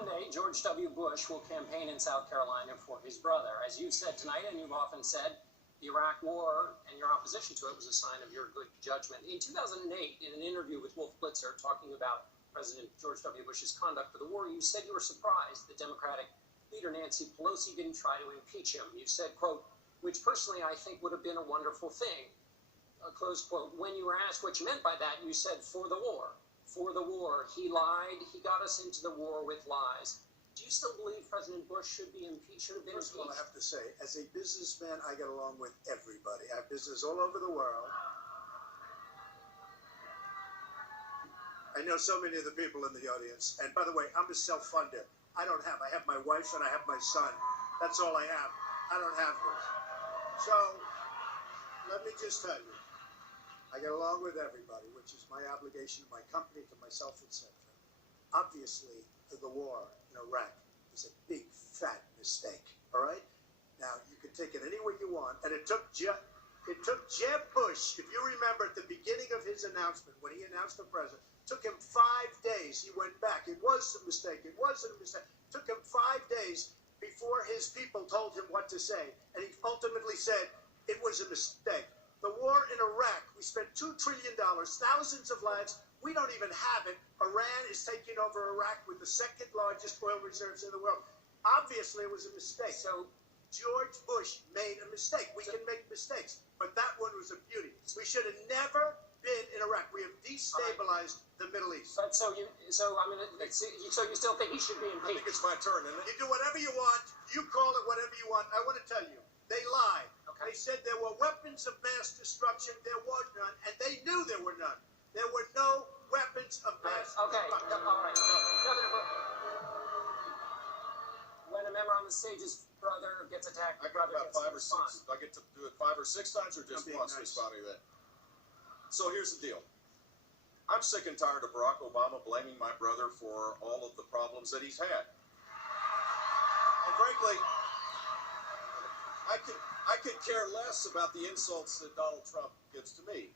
Monday, George W. Bush will campaign in South Carolina for his brother. As you've said tonight, and you've often said, the Iraq War and your opposition to it was a sign of your good judgment. In 2008, in an interview with Wolf Blitzer, talking about President George W. Bush's conduct for the war, you said you were surprised that Democratic leader Nancy Pelosi didn't try to impeach him. You said, quote, which personally I think would have been a wonderful thing, close quote. When you were asked what you meant by that, you said, for the war. For the war. He lied. He got us into the war with lies. Do you still believe President Bush should be impeached? First of all, I have to say, as a businessman, I get along with everybody. I have business all over the world. I know so many of the people in the audience. And by the way, I'm a self-funder. I have my wife and I have my son. That's all I have. I don't have this. So, let me just tell you, I get along with everybody, which is my obligation to my company, to myself, etc. Obviously, the war in Iraq was a big, fat mistake, all right? Now, you can take it any way you want, and it took Jeb Bush, if you remember at the beginning of his announcement, when he announced the president, took him 5 days. He went back. It was a mistake. It wasn't a mistake. It took him 5 days before his people told him what to say, and he ultimately said it was a mistake. The war in Iraq, we spent $2 trillion, thousands of lives. We don't even have it. Iran is taking over Iraq with the second largest oil reserves in the world. Obviously, it was a mistake. So George Bush made a mistake. We can make mistakes, but that one was a beauty. We should have never been in Iraq. We have destabilized the Middle East. But so you still think he should be impeached? I think it's my turn. And you do whatever you want. You call it whatever you want. I want to tell you, they lied. Okay. They said there were weapons of mass destruction. There were none, and they knew there were none. There were no weapons of mass destruction. All right. When a member on the stage's brother gets attacked, I got about 5 or 6. I get to do it 5 or 6 times, or just once responding to that. So here's the deal. I'm sick and tired of Barack Obama blaming my brother for all of the problems that he's had. And frankly, I could care less about the insults that Donald Trump gives to me.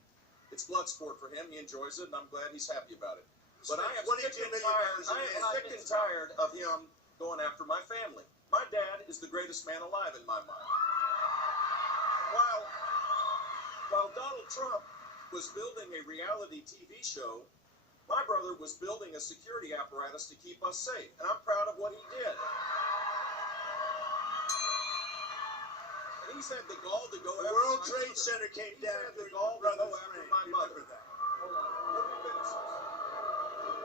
It's blood sport for him. He enjoys it, and I'm glad he's happy about it. But I am sick and tired of him going after my family. My dad is the greatest man alive in my mind. While Donald Trump was building a reality TV show, my brother was building a security apparatus to keep us safe, and I'm proud of what he did. And he's had the gall to go after the World Trade Center came down. He's had the gall to go after my mother. That. Hold on. Let me finish this.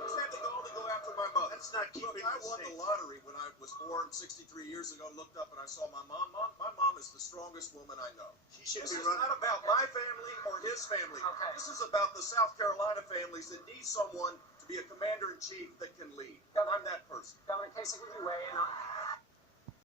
He's had the gall to go after my mother. That's not keeping. Look, I won the lottery when I was born 63 years ago. Looked up and I saw my mom. My mom is the strongest woman I know. This is not about my family or his family. Okay. This is about the South Carolina families that need someone to be a commander-in-chief that can lead. Governor, I'm that person. Governor Kasich, would you weigh in on